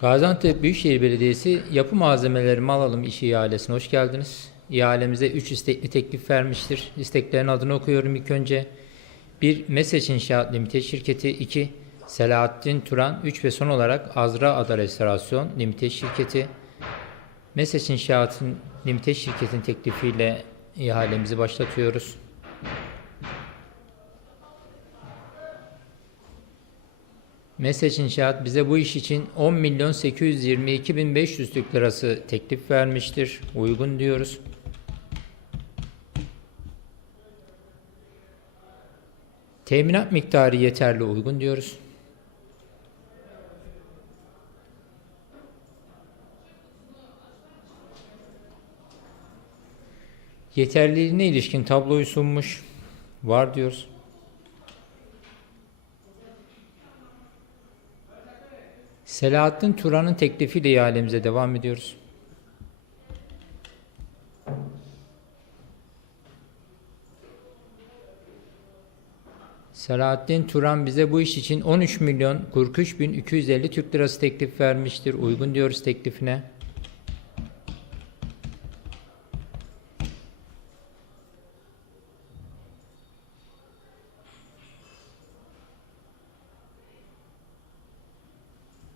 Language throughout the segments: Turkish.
Gaziantep Büyükşehir Belediyesi Yapı Malzemeleri Mal Alım İşi ihalesine hoş geldiniz. İhalemize 3 istekli teklif vermiştir. İsteklerin adını okuyorum ilk önce. 1. Meseç İnşaat Limited Şirketi 2. Selahattin Turan 3 ve son olarak Azra Ada Restorasyon Limited Şirketi. Meseç İnşaat'ın Limited Şirketi'nin teklifiyle ihalemizi başlatıyoruz. Mesaj İnşaat bize bu iş için 10 milyon 822 bin 500 Türk lirası teklif vermiştir. Uygun diyoruz. Teminat miktarı yeterli uygun diyoruz. Yeterliliğine ilişkin tabloyu sunmuş. Var diyoruz. Selahattin Turan'ın teklifiyle ihalemize devam ediyoruz. Selahattin Turan bize bu iş için 13 milyon 43 bin 250 Türk lirası teklif vermiştir. Uygun diyoruz teklifine.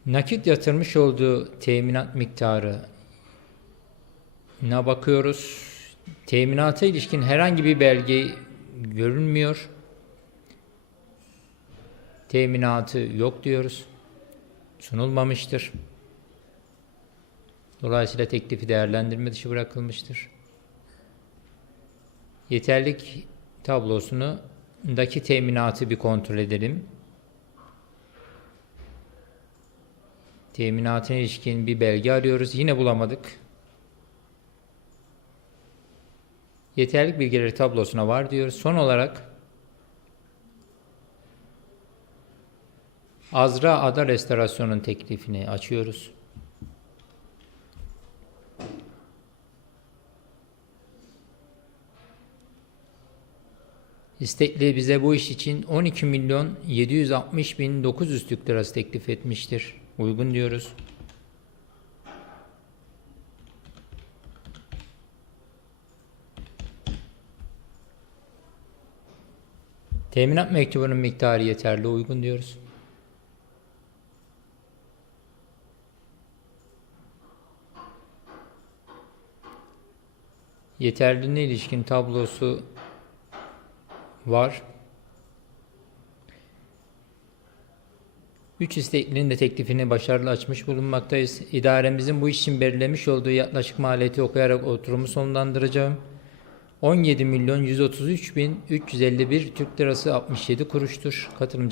Nakit yatırmış olduğu teminat miktarı ne bakıyoruz. Teminata ilişkin herhangi bir belge görünmüyor. Teminatı yok diyoruz. Sunulmamıştır. Dolayısıyla teklifi değerlendirme dışı bırakılmıştır. Yeterlik tablosunu daki teminatı bir kontrol edelim. Teminatına ilişkin bir belge arıyoruz. Yine bulamadık. Yeterlik bilgileri tablosuna var diyoruz. Son olarak Azra Ada Restorasyon'un teklifini açıyoruz. İstekli bize bu iş için 12 milyon 760 bin 900 Türk lirası teklif etmiştir. Uygun diyoruz. Teminat mektubunun miktarı yeterli uygun diyoruz. Yeterliliğine ilişkin tablosu var. Üç isteklinin de teklifini başarılı açmış bulunmaktayız. İdaremizin bu iş için belirlemiş olduğu yaklaşık maliyeti okuyarak oturumu sonlandıracağım. 17 milyon 133 bin 351 Türk lirası 67 kuruştur. Katılımcılar